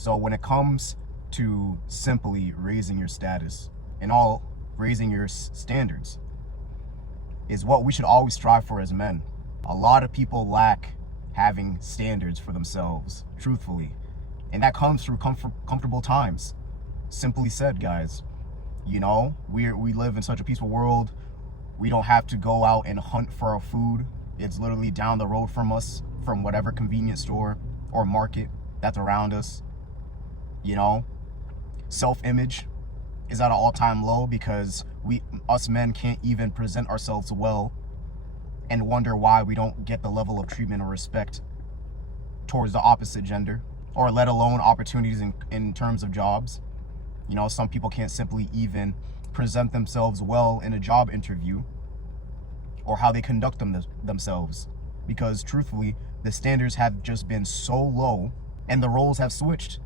So when it comes to simply raising your status and all raising your standards is what we should always strive for as men. A lot of people lack having standards for themselves, truthfully. And that comes through comfortable times. Simply said, guys, you know, we live in such a peaceful world. We don't have to go out and hunt for our food. It's literally down the road from us, from whatever convenience store or market that's around us. You know, self-image is at an all-time low because us men can't even present ourselves well and wonder why we don't get the level of treatment or respect towards the opposite gender, or let alone opportunities in terms of jobs. You know, some people can't simply even present themselves well in a job interview or how they conduct themselves, because truthfully, the standards have just been so low and the roles have switched.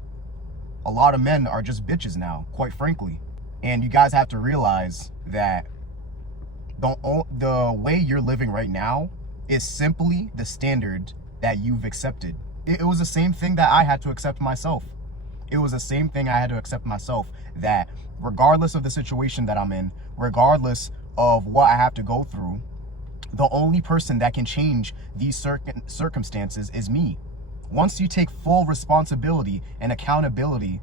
A lot of men are just bitches now, quite frankly. And you guys have to realize that the way you're living right now is simply the standard that you've accepted. It was the same thing that I had to accept myself. It was the same thing I had to accept myself, that regardless of the situation that I'm in, regardless of what I have to go through, the only person that can change these circumstances is me. Once you take full responsibility and accountability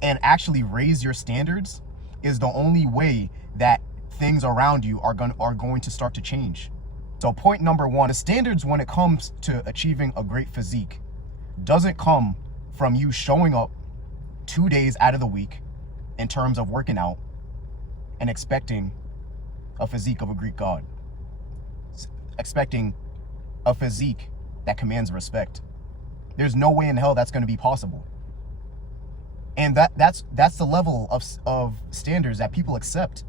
and actually raise your standards, is the only way that things around you are going to start to change. So point number one, the standards when it comes to achieving a great physique doesn't come from you showing up 2 days out of the week in terms of working out and expecting a physique of a Greek god, expecting a physique that commands respect. There's no way in hell that's going to be possible. And that's the level of standards that people accept.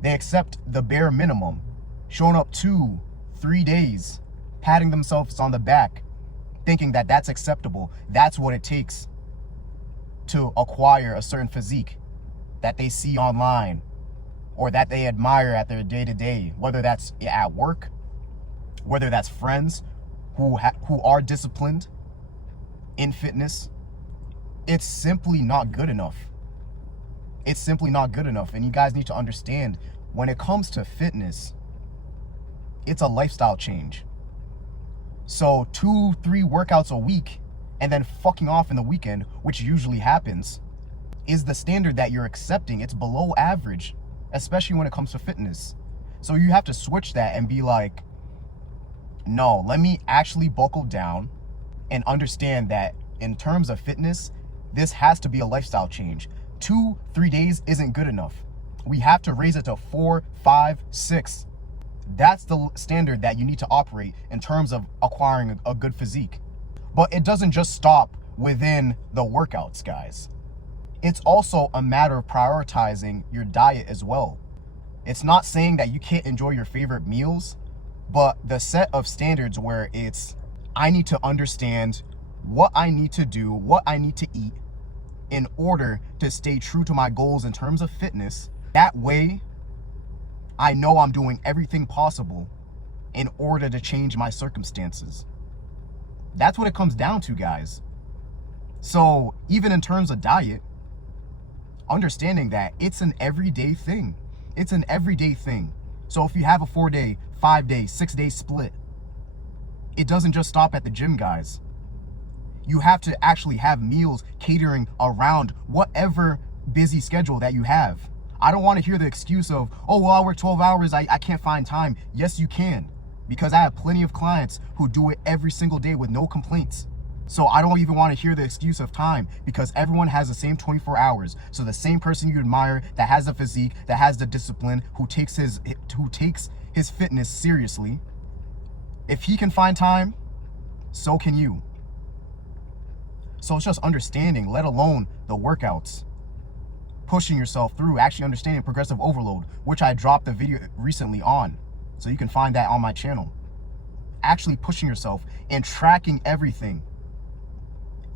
They accept the bare minimum, showing up 2-3 days, patting themselves on the back, thinking that that's acceptable. That's what it takes to acquire a certain physique that they see online or that they admire at their day-to-day, whether that's at work, whether that's friends who are disciplined in fitness. It's simply not good enough. It's simply not good enough. And you guys need to understand, when it comes to fitness, it's a lifestyle change. So 2-3 workouts a week and then fucking off in the weekend, which usually happens, is the standard that you're accepting. It's below average, especially when it comes to fitness. So you have to switch that and be like, no, let me actually buckle down and understand that in terms of fitness, this has to be a lifestyle change. 2-3 days isn't good enough. We have to raise it to 4, 5, 6. That's the standard that you need to operate in terms of acquiring a good physique. But it doesn't just stop within the workouts, guys. It's also a matter of prioritizing your diet as well. It's not saying that you can't enjoy your favorite meals, but the set of standards where it's, I need to understand what I need to do, what I need to eat in order to stay true to my goals in terms of fitness. That way, I know I'm doing everything possible in order to change my circumstances. That's what it comes down to, guys. So even in terms of diet, understanding that it's an everyday thing. It's an everyday thing. So if you have a 4-day, 5-day, 6-day split, it doesn't just stop at the gym, guys. You have to actually have meals catering around whatever busy schedule that you have. I don't want to hear the excuse of, oh, well, I work 12 hours, I can't find time. Yes, you can, because I have plenty of clients who do it every single day with no complaints. So I don't even want to hear the excuse of time, because everyone has the same 24 hours. So the same person you admire that has the physique, that has the discipline, who takes his fitness seriously, if he can find time, so can you. So it's just understanding, let alone the workouts, pushing yourself through, actually understanding progressive overload, which I dropped a video recently on. So you can find that on my channel. Actually pushing yourself and tracking everything.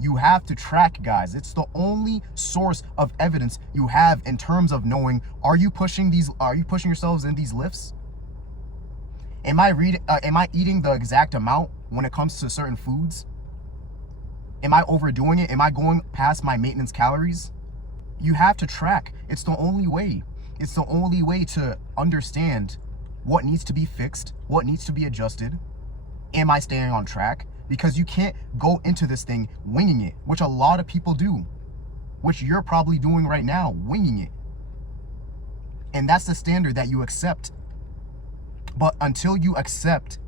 You have to track, guys. It's the only source of evidence you have in terms of knowing, are you pushing yourselves in these lifts? Am I eating the exact amount when it comes to certain foods? Am I overdoing it? Am I going past my maintenance calories? You have to track. It's the only way. It's the only way to understand what needs to be fixed, what needs to be adjusted. Am I staying on track? Because you can't go into this thing winging it, which a lot of people do, which you're probably doing right now, winging it. And that's the standard that you accept. But until you accept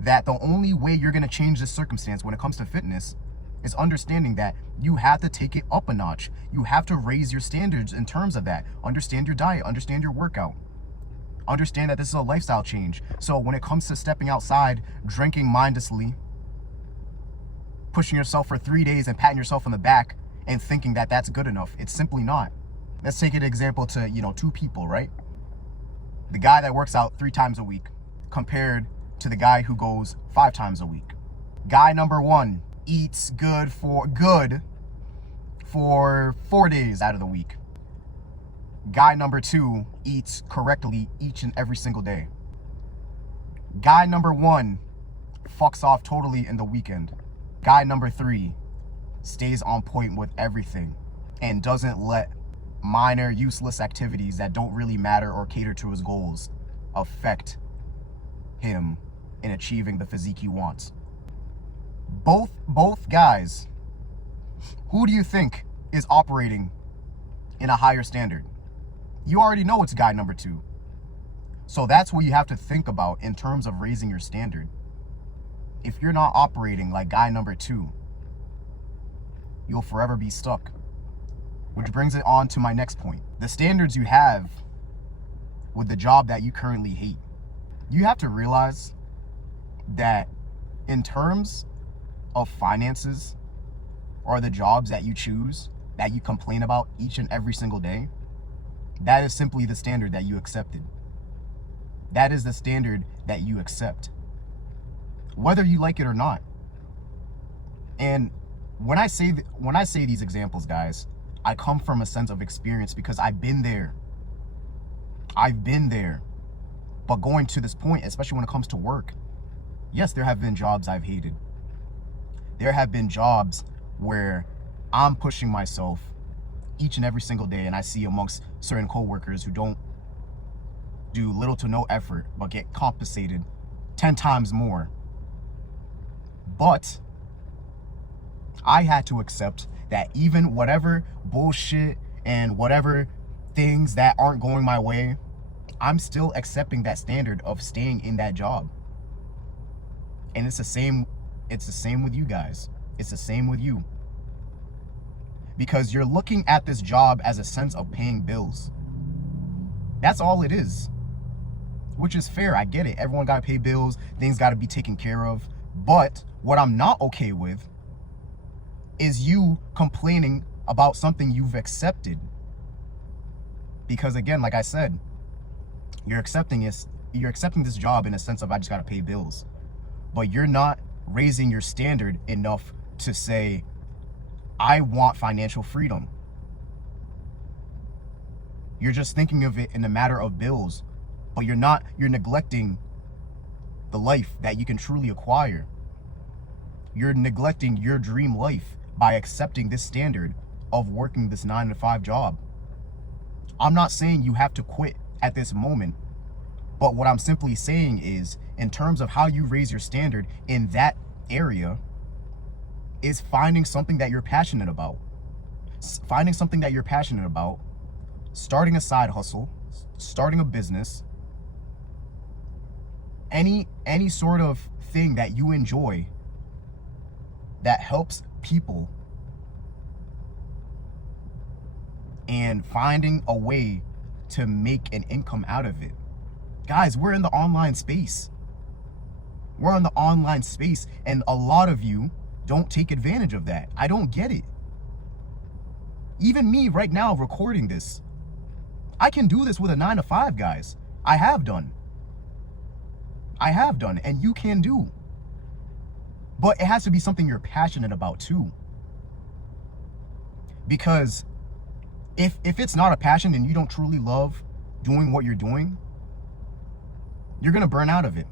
that the only way you're going to change this circumstance when it comes to fitness is understanding that you have to take it up a notch. You have to raise your standards in terms of that. Understand your diet, understand your workout. Understand that this is a lifestyle change. So when it comes to stepping outside, drinking mindlessly, pushing yourself for 3 days and patting yourself on the back and thinking that that's good enough, it's simply not. Let's take an example to, two people, right? The guy that works out 3 times a week compared to the guy who goes 5 times a week. Guy number 1 eats good for 4 days out of the week. Guy number 2 eats correctly each and every single day. Guy number 1 fucks off totally in the weekend. Guy number 3 stays on point with everything and doesn't let minor useless activities that don't really matter or cater to his goals affect him in achieving the physique he wants. Both guys, who do you think is operating in a higher standard? You already know it's guy number 2. So that's what you have to think about in terms of raising your standard. If you're not operating like guy number 2, you'll forever be stuck. Which brings it on to my next point. The standards you have with the job that you currently hate. You have to realize that in terms of finances or the jobs that you choose, that you complain about each and every single day, that is simply the standard that you accepted. That is the standard that you accept, whether you like it or not. And when I say these examples, guys, I come from a sense of experience because I've been there. But going to this point, especially when it comes to work, yes, there have been jobs I've hated. There have been jobs where I'm pushing myself each and every single day, and I see amongst certain coworkers who don't do little to no effort but get compensated 10 times more. But I had to accept that even whatever bullshit and whatever things that aren't going my way, I'm still accepting that standard of staying in that job. And it's the same with you guys. It's the same with you. Because you're looking at this job as a sense of paying bills. That's all it is. Which is fair, I get it. Everyone gotta pay bills, things gotta be taken care of. But what I'm not okay with is you complaining about something you've accepted. Because again, like I said, you're accepting this job in a sense of I just gotta pay bills. But you're not raising your standard enough to say, I want financial freedom. You're just thinking of it in a matter of bills, but you're neglecting the life that you can truly acquire. You're neglecting your dream life by accepting this standard of working this 9-to-5 job. I'm not saying you have to quit at this moment, but what I'm simply saying is, in terms of how you raise your standard in that area, is finding something that you're passionate about. Finding something that you're passionate about, starting a side hustle, starting a business, any sort of thing that you enjoy that helps people, and finding a way to make an income out of it. Guys, we're in the online space. We're in the online space, and a lot of you don't take advantage of that. I don't get it. Even me right now recording this, I can do this with a 9-to-5, guys. I have done, and you can do. But it has to be something you're passionate about too. Because if it's not a passion and you don't truly love doing what you're doing, you're gonna burn out of it.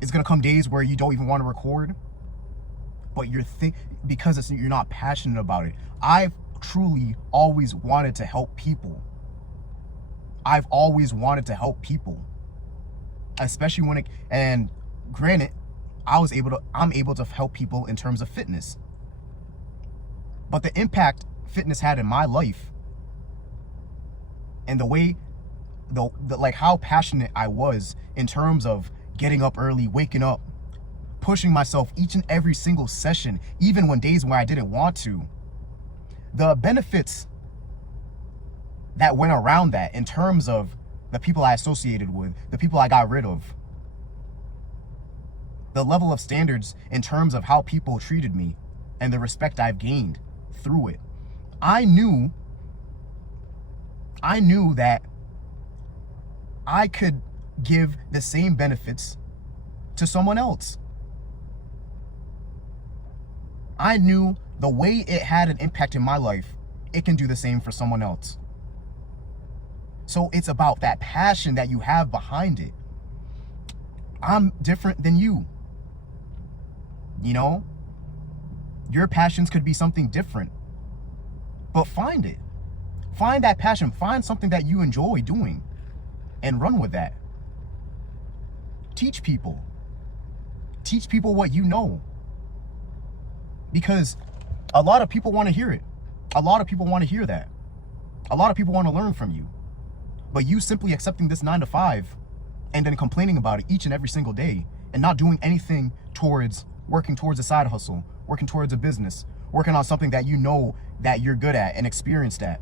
It's gonna come days where you don't even want to record. but because you're not passionate about it. I've truly always wanted to help people. I've always wanted to help people, especially and granted, I'm able to help people in terms of fitness. But the impact fitness had in my life and the way, like how passionate I was in terms of getting up early, waking up, pushing myself each and every single session, even when days where I didn't want to. The benefits that went around that in terms of the people I associated with, the people I got rid of, the level of standards in terms of how people treated me and the respect I've gained through it. I knew that I could give the same benefits to someone else. I knew the way it had an impact in my life, it can do the same for someone else. So it's about that passion that you have behind it. I'm different than you. You know, your passions could be something different, but find it. Find that passion. Find something that you enjoy doing and run with that. Teach people. Teach people what you know. Because a lot of people want to hear it. A lot of people want to hear that. A lot of people want to learn from you. But you simply accepting this 9 to 5 and then complaining about it each and every single day and not doing anything towards working towards a side hustle, working towards a business, working on something that you know that you're good at and experienced at.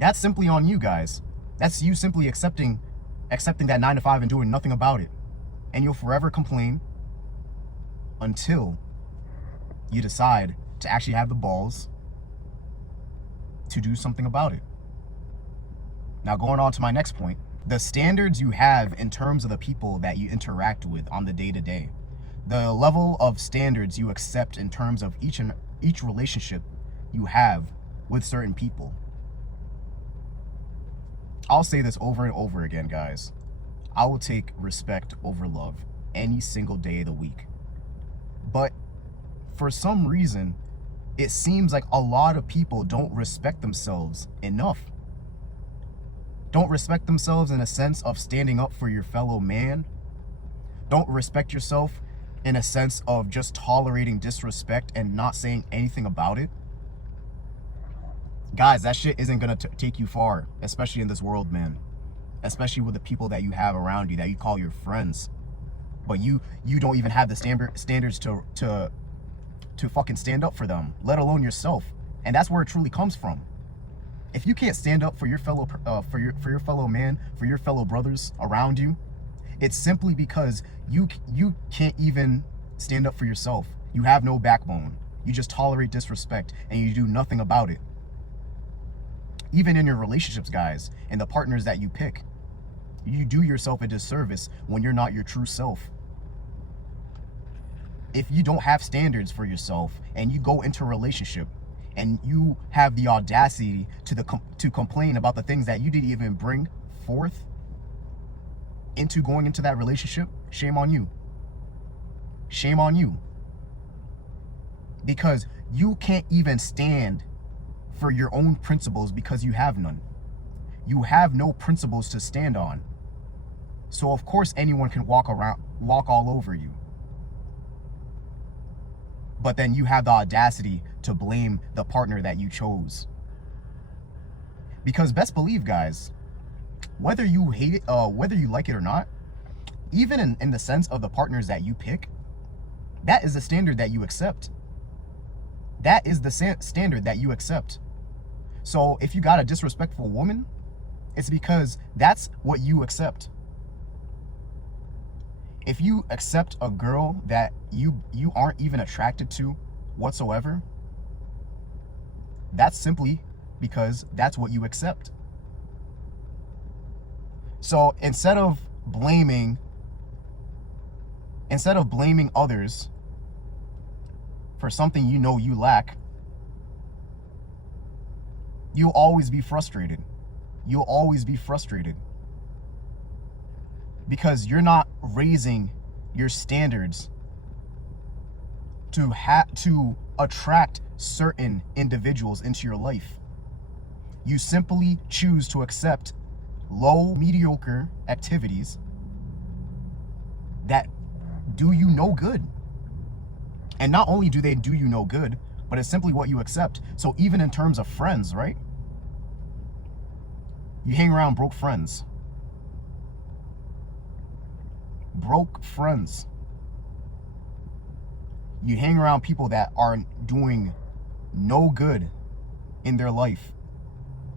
That's simply on you guys. That's you simply accepting that 9 to 5 and doing nothing about it. And you'll forever complain until you decide to actually have the balls to do something about it. Now, going on to my next point, the standards you have in terms of the people that you interact with on the day-to-day, the level of standards you accept in terms of each relationship you have with certain people. I'll say this over and over again, guys. I will take respect over love any single day of the week. But for some reason, it seems like a lot of people don't respect themselves enough. Don't respect themselves in a sense of standing up for your fellow man. Don't respect yourself in a sense of just tolerating disrespect and not saying anything about it. Guys, that shit isn't gonna take you far, especially in this world, man. Especially with the people that you have around you that you call your friends. But you don't even have the standards to fucking stand up for them, let alone yourself. And that's where it truly comes from. If you can't stand up for your fellow man, for your fellow brothers around you, it's simply because you can't even stand up for yourself. You have no backbone. You just tolerate disrespect and you do nothing about it. Even in your relationships, guys, and the partners that you pick, you do yourself a disservice when you're not your true self. If you don't have standards for yourself and you go into a relationship and you have the audacity to complain about the things that you didn't even bring forth into going into that relationship, shame on you. Shame on you. Because you can't even stand for your own principles because you have none. You have no principles to stand on. So of course anyone can walk all over you. But then you have the audacity to blame the partner that you chose. Because best believe, guys, whether you hate it, whether you like it or not, even in the sense of the partners that you pick, that is the standard that you accept. That is the standard that you accept. So if you got a disrespectful woman, it's because that's what you accept. If you accept a girl that you aren't even attracted to whatsoever, that's simply because that's what you accept. So instead of blaming others for something you know you lack, you'll always be frustrated. You'll always be frustrated. Because you're not raising your standards to attract certain individuals into your life. You simply choose to accept low, mediocre activities that do you no good. And not only do they do you no good, but it's simply what you accept. So even in terms of friends, right? You hang around broke friends. Broke friends. You hang around people that are doing no good in their life,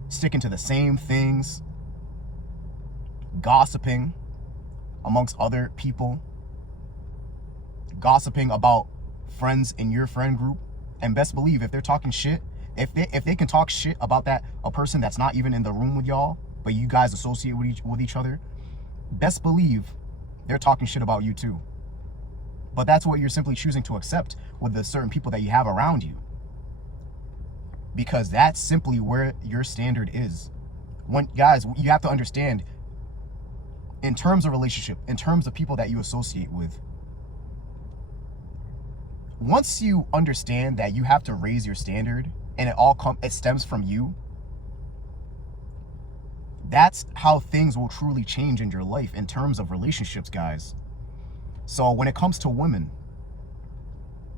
sticking to the same things, gossiping amongst other people, gossiping about friends in your friend group. And best believe, if they're talking shit, if they can talk shit about a person that's not even in the room with y'all, but you guys associate with each other, best believe they're talking shit about you too. But that's what you're simply choosing to accept with the certain people that you have around you, because that's simply where your standard is. Guys, you have to understand, in terms of relationship, in terms of people that you associate with, once you understand that you have to raise your standard and it stems from you, that's how things will truly change in your life in terms of relationships, guys. So when it comes to women,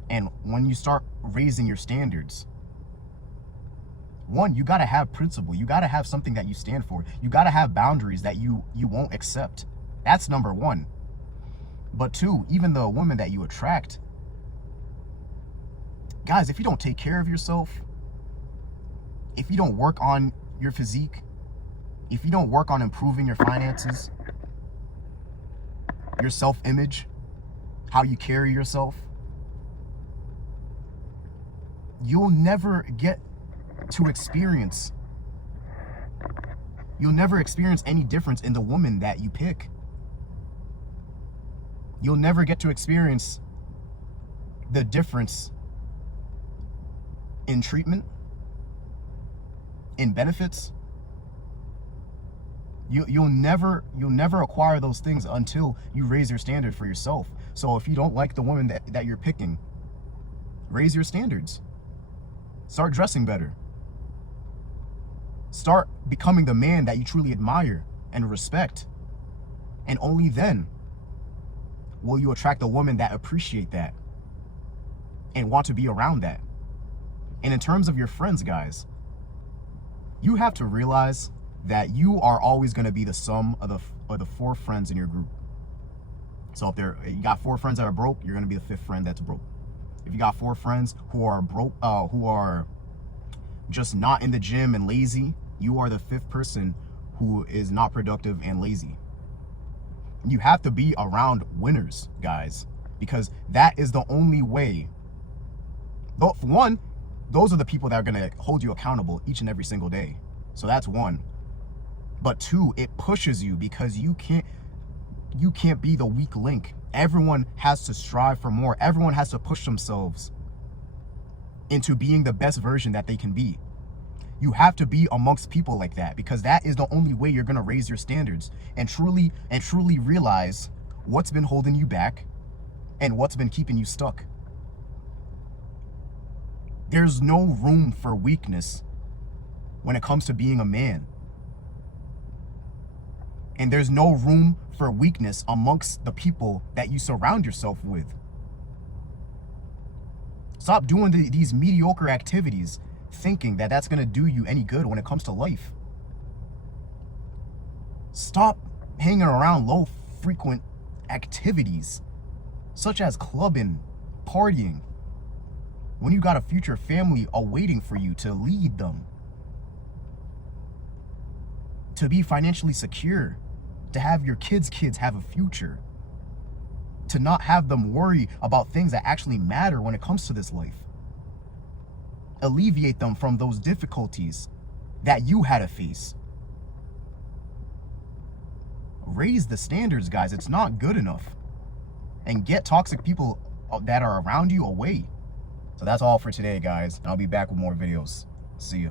and when you start raising your standards, one, you got to have principle. You got to have something that you stand for. You got to have boundaries that you won't accept. That's number one. But two, even the woman that you attract, guys, if you don't take care of yourself, if you don't work on your physique, if you don't work on improving your finances, your self-image, how you carry yourself, you'll never get to experience, you'll never experience any difference in the woman that you pick. You'll never get to experience the difference in treatment, in benefits. You'll never acquire those things until you raise your standard for yourself. So if you don't like the woman that you're picking, raise your standards. Start dressing better. Start becoming the man that you truly admire and respect. And only then will you attract a woman that appreciate that and want to be around that. And in terms of your friends, guys, you have to realize that you are always going to be the sum of the four friends in your group. So if you got four friends that are broke, you're going to be the fifth friend that's broke. If you got four friends who are broke, who are just not in the gym and lazy, you are the fifth person who is not productive and lazy. You have to be around winners, guys, because that is the only way. But for one, those are the people that are going to hold you accountable each and every single day. So that's one. But two, it pushes you, because you can't be the weak link. Everyone has to strive for more. Everyone has to push themselves into being the best version that they can be. You have to be amongst people like that, because that is the only way you're going to raise your standards and truly realize what's been holding you back and what's been keeping you stuck. There's no room for weakness when it comes to being a man. And there's no room for weakness amongst the people that you surround yourself with. Stop doing these mediocre activities thinking that that's going to do you any good when it comes to life. Stop hanging around low frequent activities such as clubbing, partying, when you got a future family awaiting for you to lead them, to be financially secure, to have your kids' have a future, to not have them worry about things that actually matter when it comes to this life. Alleviate them from those difficulties that you had to face. Raise the standards, guys. It's not good enough. And get toxic people that are around you away. So that's all for today, guys. And I'll be back with more videos. See ya.